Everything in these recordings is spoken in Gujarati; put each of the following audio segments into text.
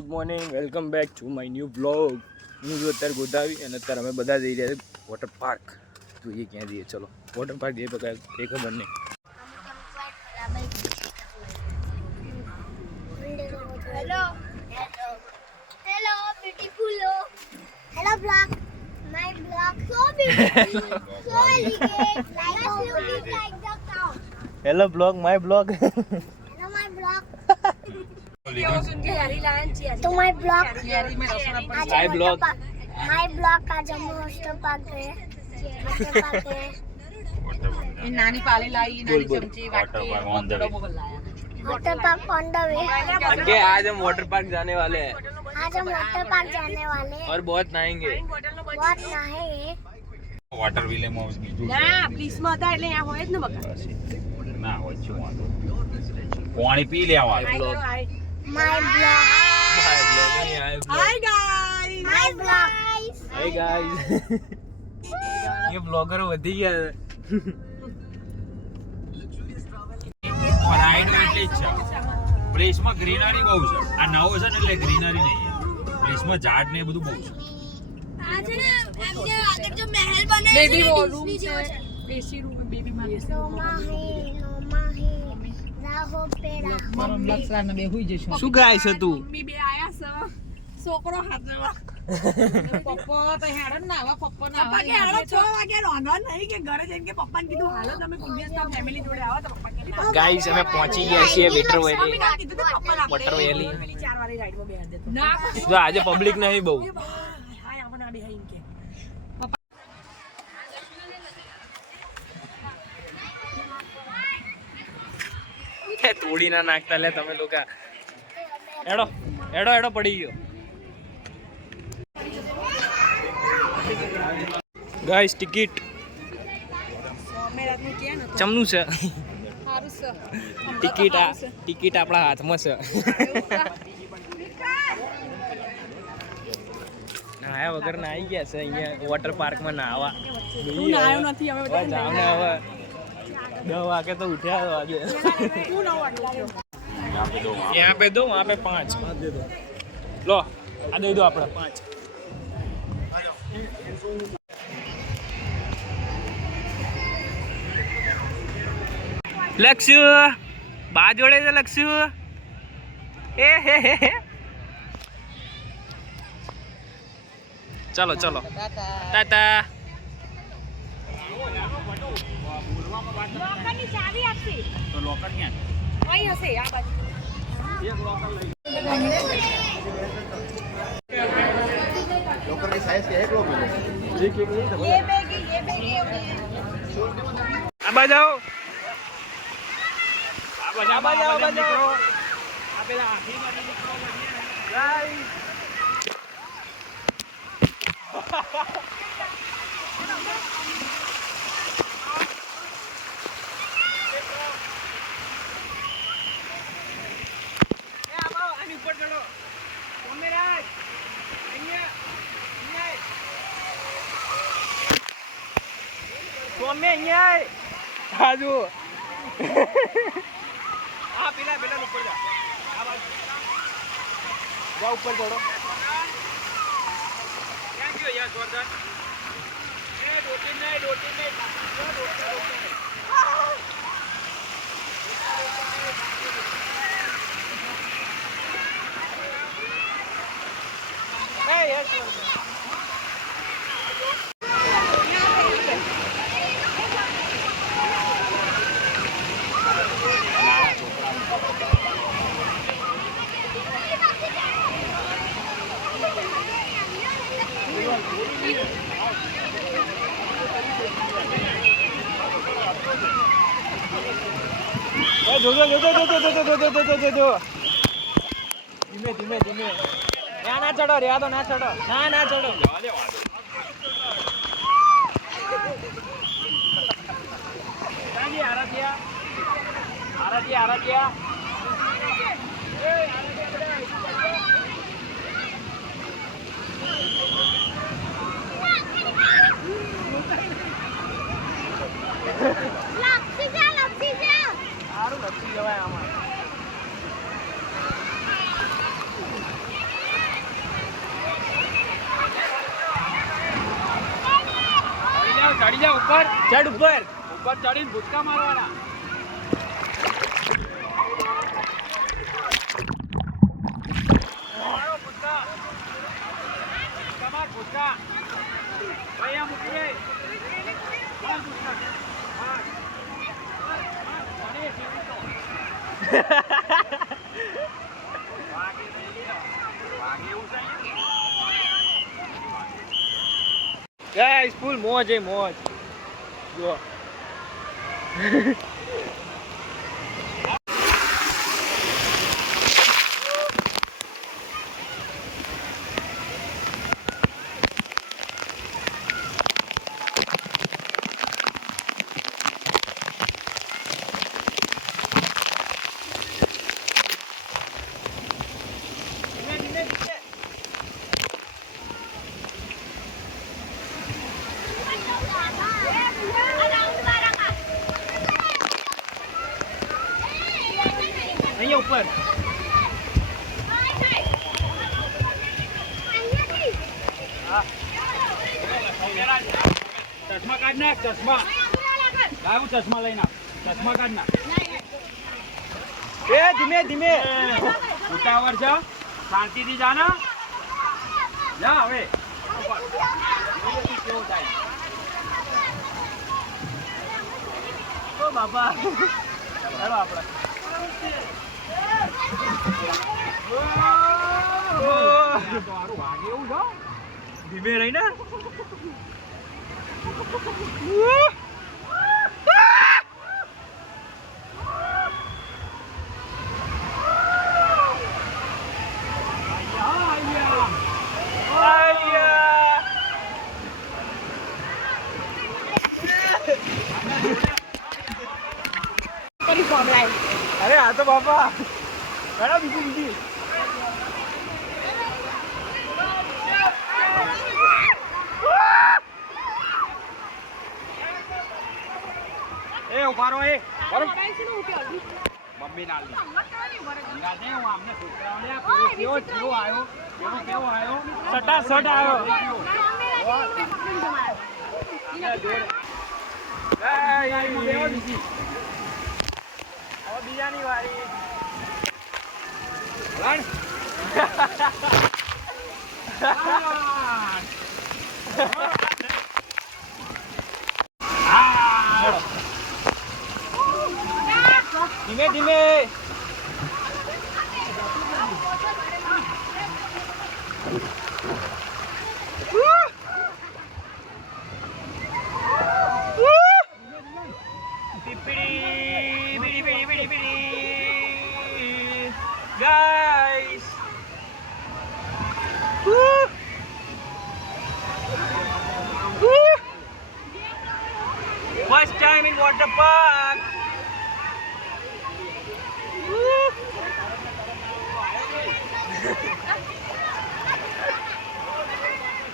Good morning, welcome back to my new blog. હું જો અત્યારે ગોદાવી અને અત્યારે અમે બધા જઈ રહ્યા છીએ વોટર પાર્ક. જોઈએ ક્યાં જઈએ, ચલો વોટર પાર્ક જઈએ બધા, એ ખબર નહીં. Hello hello beautiful hello blog my blog so beautiful so elegant like looking like the cow. Hello blog, my blog. Hello my blog तो my blog my blog my blog आज हम वॉटर पार्क गए इन नानी पाले लाई नानी चमची वाटी water park on the way. अंके आज हम वाटर पार्क जाने वाले हैं आज हम वाटर पार्क जाने वाले हैं और बहुत नहाएंगे. बहुत नहाएंगे. વોટર વિલેમાં બીજું ના પ્લીઝ માં હતા એટલે અહીંયા હોય જ ને બકા ના હોય છે વાંધો પાણી પી લેવાનું माय ब्लॉग हाय ब्लॉग नहीं, hi blog. Hi guys my blog hi guys. ये ब्लॉगर वधी ગયા છે. પણ આઈનો એટલે જ છે પ્લેસમાં ગ્રીનરી બહુ છે. આ નવો છે ને એટલે ગ્રીનરી નહીં પ્લેસમાં ઝાડ ને એ બધું બહુ છે. आज ना हमने आगे जो महल बने બેબી રૂમ છે એસી રૂમ બેબી માં नोमा है राहो पेड़ा મારા લક્ષરા ને બે હુઈ જશું શું ગાય છે તું? મમ્મી બે આયા છે છોકરો હાથમાં પપ્પા તો હેડન ના આવા પપ્પા ના પપ્પા કે હેડો 6 વાગે રોંધો નહીં કે ઘરે જઈને કે પપ્પાને કીધું હાલો તમે કુંડિયાસ્તા ફેમિલી જોડે આવો તો પપ્પા કે ગાઈસ અમે પહોંચી ગયા છીએ વેટર મમ્મી વેલી. ના કીધું તો પપ્પા વોટર વેલી. 4 વાળી રાઈડમાં બેહાડ દેતો ના જો આજે પબ્લિક નહીં બહુ. હાય આવના બે હાઈ કે તોડી ના નાખતા લે તમે લોકો. એડો એડો એડો પડી ગયો. ગાઈસ ટિકિટ મેરાનું કે ને ચમનું છે. સારું છે ટિકિટ આપણા હાથમાં છે. નાયા વગર ના આવી ગયા છે અહીંયા વોટર પાર્કમાં નાવા. તું નાયો નથી હવે હવે જાવ ને હવે 10 વાગે તો ઉઠ્યા વાગે. તું ના વાગલાયો यहाँ पे दो, वहाँ पे 5 दे दो. लो आ दे दो આપણે 5. લક્ષુ બા જોડે છે લક્ષુ. એ હે હે. ચલો ચલો ટાટા. લોકરની ચાવી આપશે તો લોકર ક્યાં અહીં હશે આ બાજુ ये बेगी આ બાજુ આવો. આ બાજુ આવો, આ બાજુ આવો. આ પેલા આખીમાંથી નીકળો ગાઈસ તમે અહીંયા હાજુ. હા પેલા પેલા ઉપર જા. આ બાજુ જા ઉપર ચડો. ક્યાં ગયો યાર જોરદાર. એ ડોટી નહીં જો ડોટી. એ યસ જો. ધીમે ધીમે ધીમે. ના ચડો રહ્યા તો ના ચડો. ના ચડો. આરાધ્યા लपसी जा સારું નથી જવાય આમાં. જા ઉપર ચડ ઉપર. ઉપર ચડીને ભૂટકા મારવાના મારો ભૂટકા તમાર ભૂટકા અહીંયા મૂકી દે માર ભૂટકા માર અરે જીવતો વાગે એવું છે ગાઈસ ફૂલ મોજ હે મોજ. જો અહીંયા ઉપર. ચશ્મા કાઢ નાખ ચશ્મા લાવું ચશ્મા લઈને ચશ્મા કાઢ નાખ એ ધીમે ધીમે. ઉતાવળ છે શાંતિથી જા ને જા હવે કેવું થાય ઓ બાપા. ચાલો આપણે. તો હારું વાગે એવું છે ધીમે રહીને. અરે આ તો બાપા ઘણા બીજી. એ ઉભા રહો એ મમ્મી ના લી ના દે હું આમને છોકરાઓને આ કેવો આવ્યો કેવો આવ્યો સટાસટ આવ્યો. બીજાની વારી. ધીમે ધીમે. Guys. First time in water park.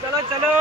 चलो चलो.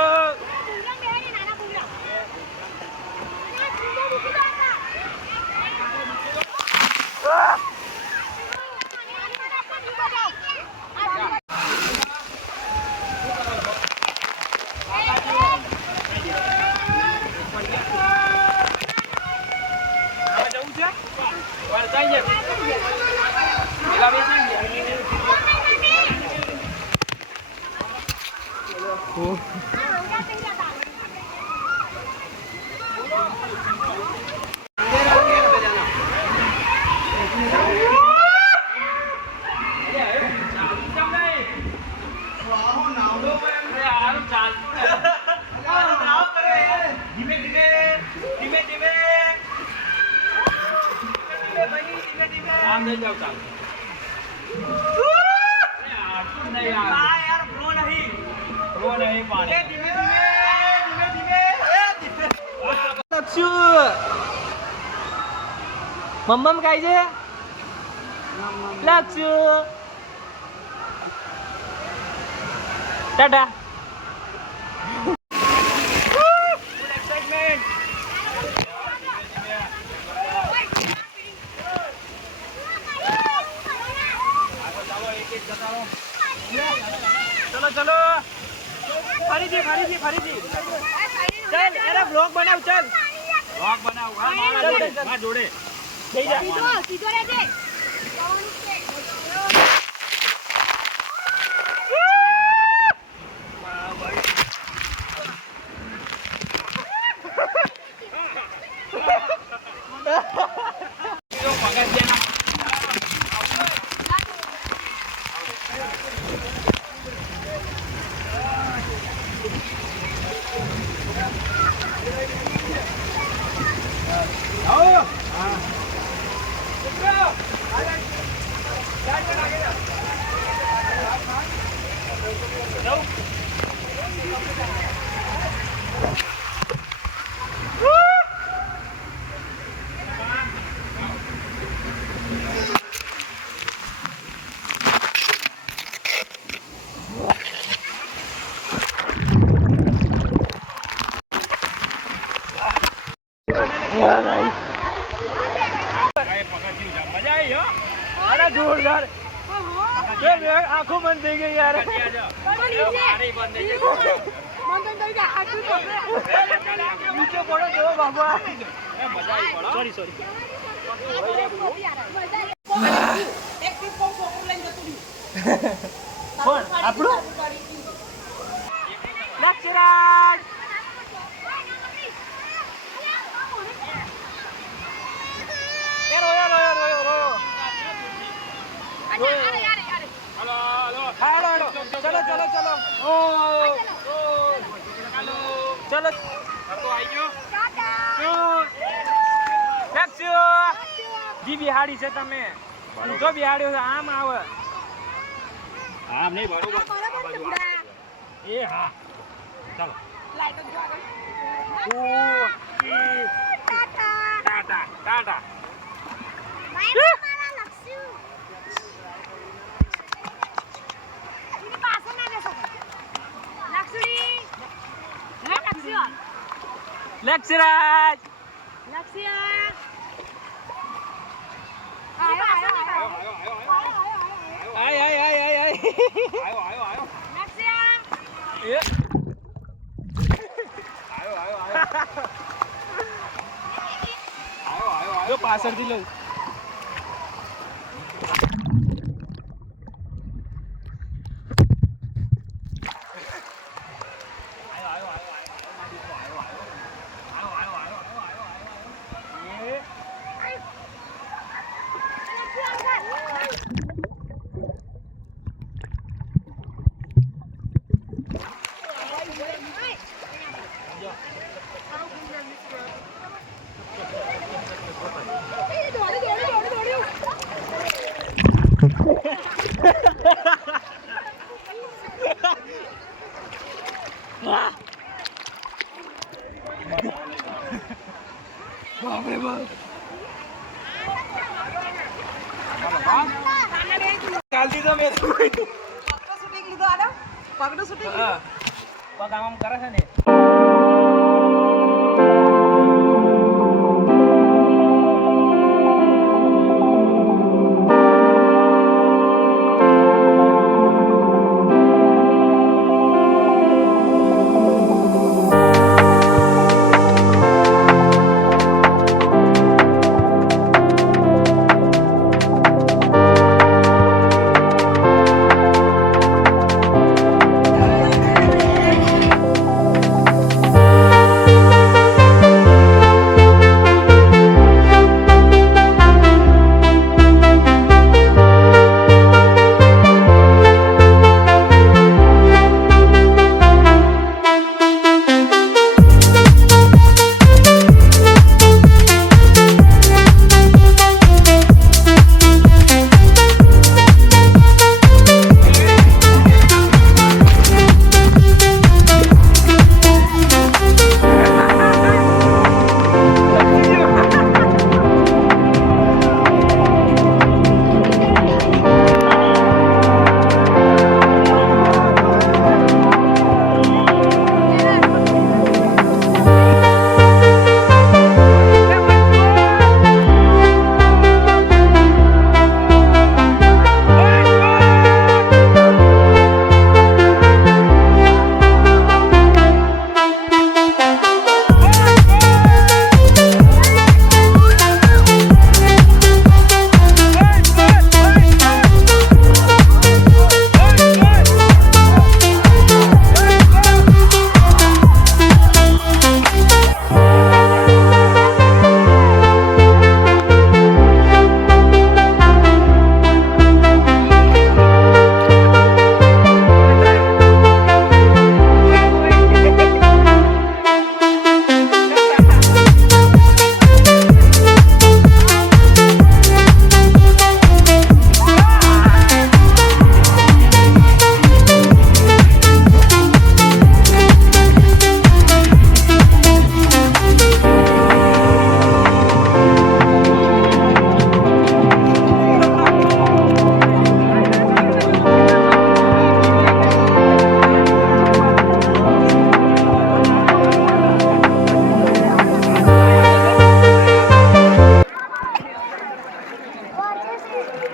મમ્મમ ખાય છે લક્ષુ ટાટા ચલો ચલો ફરીથી ચાલ અરે બ્લોગ બનાવ ચાલ રોક બનાવ હા મારા જોડે મારા જોડે જઈ જા સીધો રહેજે જો પગથિયાના મજા આવી હો અરે જોરદાર આંખો બંધ થઈ ગઈ યાર પાણી બંધ થઈ ગયું નીચે પડો જો બાબા મજા આવી પડો સોરી સોરી એક ટ્રીપ છોકરું લઈને જતું રહ્યું. કોણ આપણું લક્ષરાજ એ રોયો રોયો રોયો રોયો અરે યાર હાલો હાલો હાલો હાલો ચલો ચલો ચલો ઓ હાલો ચલો તો આવી ગયો લક્ષુ જી બિહાડી છે તમે જો બિહાડ્યો છે આમ આવે હા નહીં બરોબર બરાબર છે બુડા એ હા ચાલો લાઈટો જો આગળ. ટાટા ટાટા ટાટા બાય મારા લક્ષુ એની પાસે ના બેસો લક્ષુડી હે લક્ષુ લક્ષરાજ લક્ષુ આયો આયો આવ્યો આય આય આય આય આય આવ્યો લક્ષુ એ જો પાછળથી લઉં બાપરે બાપ કાલથી તો મેં પગનું શૂટિંગ લીધું આડો પગનું શૂટિંગ હા પગ આમ કરે છે ને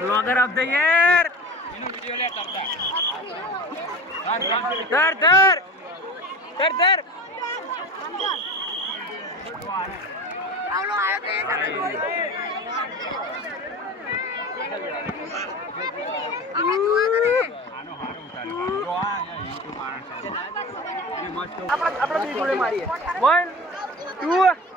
બ્લોગર ઓફ ધ યર એનો વિડિયો લે તરતા ધર ધર ધર ધર આવલો આવ્યો તો એ સાથે બોલ આપણે જોવા તો નહીં આનો હારો ઉતાર્યો જો આ યુટ્યુબ માણસ છે એ મસ્ત આપણે બે જોડે મારીએ 1 2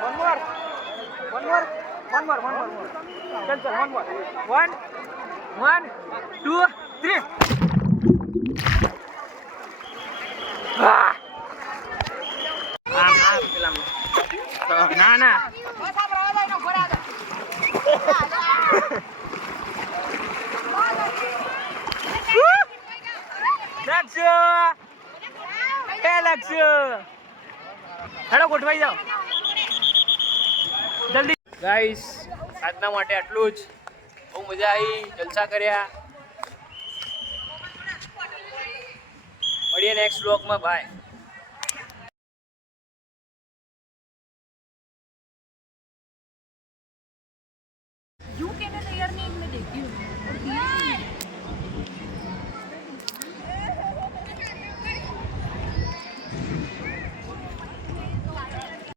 One more. Chal, one more. 1 2 3 ના બસ આમ રહો દે એનો ઘોડા દે લક્ષ્ય હેડો ગોઠવાઈ જાઓ જલ્દી ગાઈસ આજના માટે આટલું જ બહુ મજા આવી જલસા કર્યા મળીએ નેક્સ્ટ બ્લોગમાં બાય